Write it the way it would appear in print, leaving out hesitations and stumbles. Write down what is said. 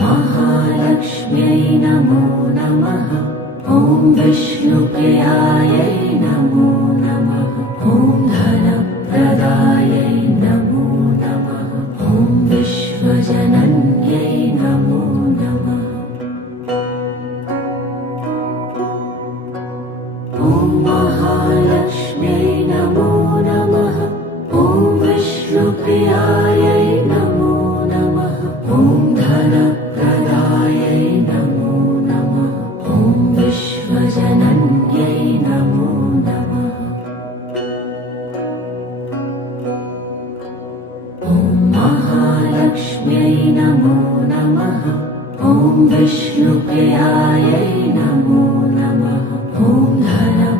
महालक्ष्म्यै नमो नमः। ॐ विष्णुप्रियायै नमो नमः। ॐ धनप्रदायै नमो नमः। ॐ विश्वजनन्यै नमो नमः। ॐ महालक्ष्म्यै नमो नमः। ॐ विष्णुप्रियायै नमो नमः। ॐ धनप्रदायै नमो नमः। ॐ विश्वजनन्यै नमो नमः। ॐ महालक्ष्म्यै नमो नमः। ॐ विष्णुप्रियायै नमो नमः। ॐ धनप्रदायै